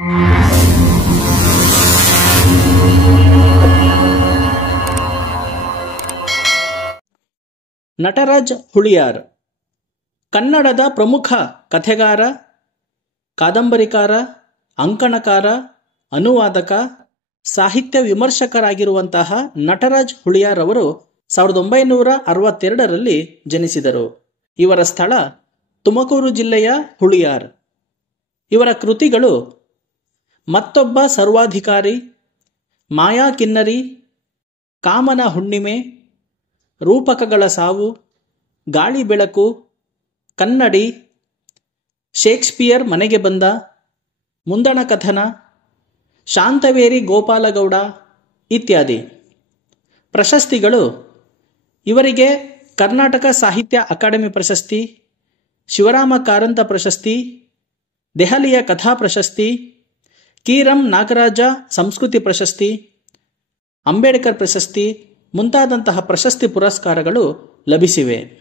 ನಟರಾಜ್ ಹುಳಿಯಾರ್ ಕನ್ನಡದ ಪ್ರಮುಖ ಕಥೆಗಾರ, ಕಾದಂಬರಿಕಾರ, ಅಂಕಣಕಾರ, ಅನುವಾದಕ, ಸಾಹಿತ್ಯ ವಿಮರ್ಶಕರಾಗಿರುವಂತಹ ನಟರಾಜ್ ಹುಳಿಯಾರ್ ಅವರು 1962ರಲ್ಲಿ ಜನಿಸಿದರು. ಇವರ ಸ್ಥಳ ತುಮಕೂರು ಜಿಲ್ಲೆಯ ಹುಳಿಯಾರ್. ಇವರ ಕೃತಿಗಳು ಮತ್ತೊಬ್ಬ ಸರ್ವಾಧಿಕಾರಿ, ಮಾಯಾ ಕಿನ್ನರಿ, ಕಾಮನ ಹುಣ್ಣಿಮೆ, ರೂಪಕಗಳ ಸಾವು, ಗಾಳಿ ಬೆಳಕು, ಕನ್ನಡಿ, ಶೇಕ್ಸ್ಪಿಯರ್ ಮನೆಗೆ ಬಂದ, ಮುಂದಣ ಕಥನ, ಶಾಂತವೇರಿ ಗೋಪಾಲಗೌಡ ಇತ್ಯಾದಿ. ಪ್ರಶಸ್ತಿಗಳು ಇವರಿಗೆ ಕರ್ನಾಟಕ ಸಾಹಿತ್ಯ ಅಕಾಡೆಮಿ ಪ್ರಶಸ್ತಿ, ಶಿವರಾಮ ಕಾರಂತ ಪ್ರಶಸ್ತಿ, ದೆಹಲಿಯ ಕಥಾ ಪ್ರಶಸ್ತಿ, ಕೀರಂ ನಾಗರಾಜ ಸಂಸ್ಕೃತಿ ಪ್ರಶಸ್ತಿ, ಅಂಬೇಡ್ಕರ್ ಪ್ರಶಸ್ತಿ ಮುಂತಾದಂತಹ ಪ್ರಶಸ್ತಿ ಪುರಸ್ಕಾರಗಳು ಲಭಿಸಿವೆ.